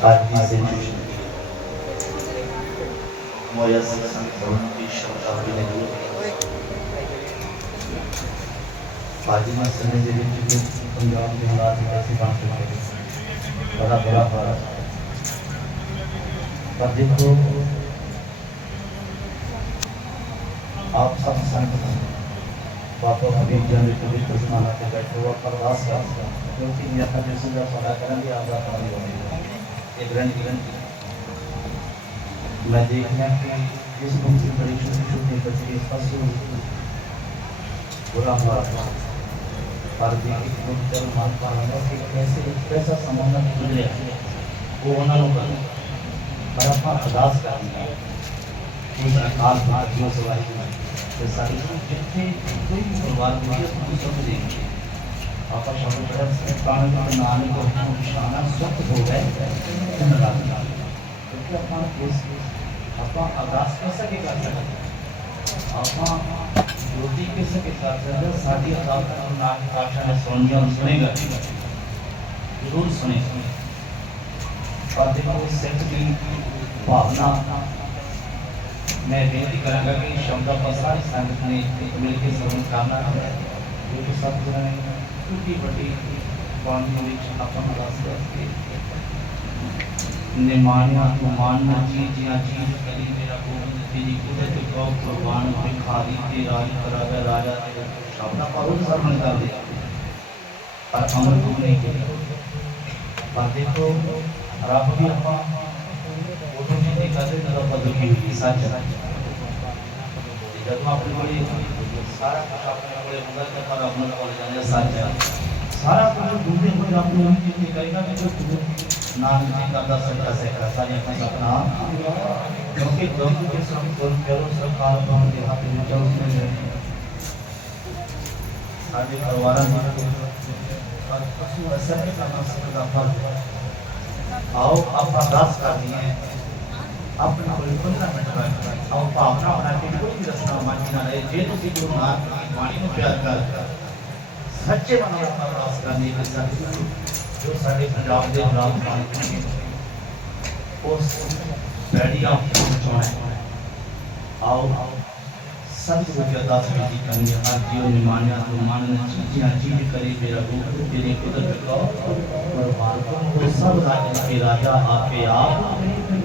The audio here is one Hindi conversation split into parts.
खादी से मयसर संभवन की शब्दावली लगी में सने देवी जी को पंजाब के हालात कैसे काम चल रहे हैं बड़ा बड़ा बड़ा पर देखो आप सब संत बापो हबीब जन कबीर दुश्मना के बैठे हुआ तो प्रवास का क्योंकि यहाँ का जब पता करें करेंगे आप बताने वाले ये ग्रंथ ग्रंथ मैं देख देखना कि इस मुख्य परीक्षा से छूटने बच्चे पशु बुरा हुआ था। पर देखिए गुप्तर मानता है कि कैसे, कैसा संबंध गया वो उन्होंने पर अपना अरदास करना आस पास जो सवाई तो सारी जितने कोई भी परिवार होगी उसको सब देंगे आपका शब्द तरफ़ से प्राण प्राण नाम को हम निशाना स्वस्थ हो गए तो लगा दिया क्योंकि अपना केस अपना अरदास कर सके कर सकते अपना ज्योति के सके कर सकते सारी अरदास का नाम काशा है सोनिया हम सुनेगा ज़रूर सुने सुने और देखो इस सेक्ट की भावना मैं बेनती करांगा कि शब्द पर सारी संगत ने मिलकर श्रवण करना है जो कि सब जन ने छोटी बड़ी बाणी ਵਿੱਚ ਆਪਾਂ ਨੂੰ ਦੱਸ ਕਰਕੇ ਨਿਮਾਨਿਆ ਤੋਂ ਮਾਨਨਾ ਚੀਜ਼ਾਂ ਚੀਜ਼ ਕਰੀ ਮੇਰਾ ਗੋਬਿੰਦ ਤੇਰੀ ਕੁਦਰਤ ਕੋ ਕੁਰਬਾਨ ਭਿਖਾਰੀ ਤੇ ਰਾਜ ਕਰਾਵੇ ਰਾਜਾ ਤੇ ਸ਼ਬਦਾਂ ਪਰ ਉਹ ਸਰਵਣ ਕਰਦੇ ਪਰ ਅਮਰ ਕੋ ਨਹੀਂ ਕੀਤਾ ਪਰ ਦੇਖੋ ਰੱਬ ਵੀ ਆਪਾਂ ਉਦੋਂ ਜਿੰਨੀ ਕਰਦੇ ਜਦੋਂ ਆਪਾਂ ਦੁਖੀ ਹੋਈ ਸੱਚ ਹੈ ਤੇ ਜਦੋਂ ਆਪਣੇ ਕੋਲੇ ਸਾਰਾ ਕੁਝ ਆਪਣੇ ਕੋਲੇ ਹੁੰਦਾ ਤਾਂ ਪਰ ਆਪਣੇ ਕੋਲ ਜਾਂਦੇ ਸੱਚ ਹੈ ਸਾਰਾ ਕੁਝ ਡੂਬੇ ਹੋਏ ਰੱਬ ਨੂੰ ਨਹੀਂ ਜਿੰਨੀ ਕਰੇਗਾ ਕਿ ਜੋ ਨਾਮ ਜੀ ਕਰਦਾ ਸੱਚਾ ਸੇਕਰਾ ਸਾਰੀ ਆਪਣਾ ਸਪਨਾ ਕਿਉਂਕਿ ਦੁੱਖ ਕੇ ਸਭ ਤੋਂ ਕਰੋ ਸਰਕਾਰ ਪਾਉਣ ਦੇ ਹੱਥ ਵਿੱਚ ਉਸਨੇ ਸਾਡੇ ਪਰਿਵਾਰਾਂ ਦੀ ਪਰ ਪਸ਼ੂ ਅਸਰ ਨਹੀਂ ਕਰਨਾ ਸਕਦਾ ਫਰਕ आओ आप अरदास करनी है अपने कोई पंद्रह मिनट આપણી પરિપૂર્ણતા મેળવાય આવો ભાવના બનાતી કોઈ રસ્તા માંથી ના રહે જે તુસી ગુરુ નાથ વાણીનો પ્યાર કર સચ્ચે મનોરથ પ્રયાસ કરને એક સદગુરુ जो साढ़े पंजाब के गुलाम उस बैड़ी आप पहुंचाएँ आओ सबको सतगुरु की अदा सभी कन्या आजियो निमान्या तो मानन चीजियाँ जीव करी मेरा रूप तेरे कुदरत का और बालकों को सब राज के राजा आपके आप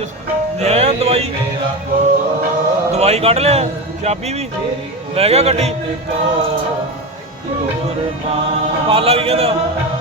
ਭਾਈ ਜਿਸ ਦਵਾਈ ਦਵਾਈ ਕੱਢ ਲਿਆ ਚਾਬੀ ਵੀ ਲੈ ਗਿਆ ਗੱਡੀ। ਪਾਲਾ ਕੀ ਕਹਿੰਦਾ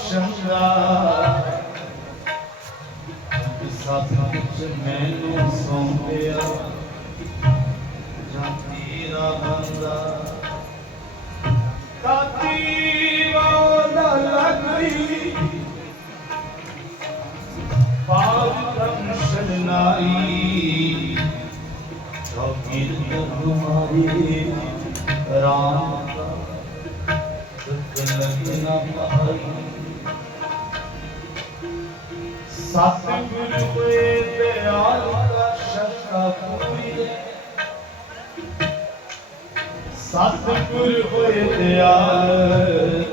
ਸ਼ੰਗਾ ਸਾਥ ਵਿੱਚ ਮੈਨੂੰ ਸੌਂਪਿਆ ਜਾਂ ਤੇਰਾ ਬੰਦਾ ਕਾਤੀ ਮੌਲਾ ਲੱਗਈ ਪਾਲਕਮ ਸ਼ਨਾਈ ਜੋ ਕੀ ਤੁਮਾਰੀ ਰਾਮ ਸੁਖ ਲਗਨਾ ਪਾਈ ਸਤਿਗੁਰ ਹੋਏ ਪਿਆਰ ਦਾ ਸ਼ਰਤਾ ਪੂਰੀ ਸਤਿਗੁਰ ਹੋਏ ਦਿਆਲ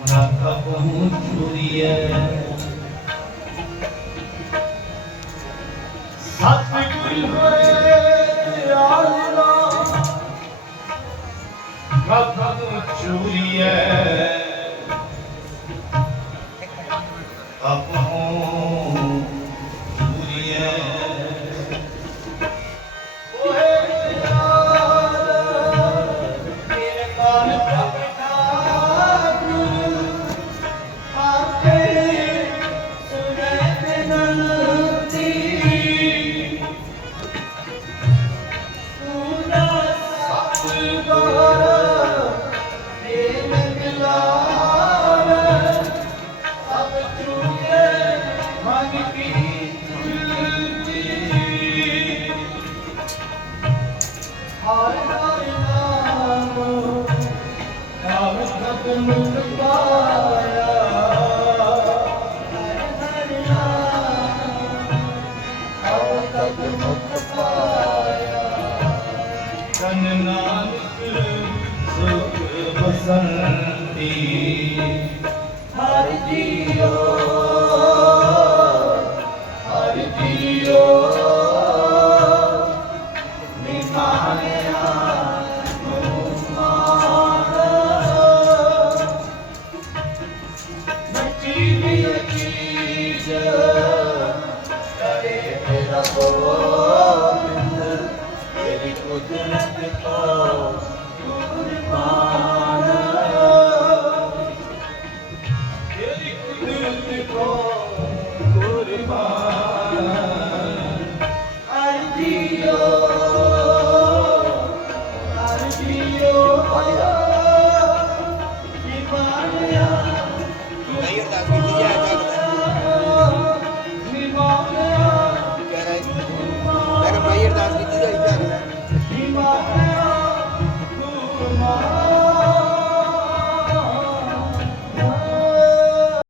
ਮਨਾ ਪਹੁੰਚੂਰੀਐ ਸਤਿਗੁਰ ਹੋਏ சூரிய ਸੰਤੀ। ਹਰ ਜੀਓ ਹਰ ਜੀਓ। ਨਿਕਾਲਿਆ ਮੁਸਮਾਨ ਮੱਚੀ ਵੀ ਅਚੀਜ ਕਰੇ ਮੇਰਾ ਕੋਲ ਕੁਦਰਤ ਕੋ ਗੁਰਬਾਨ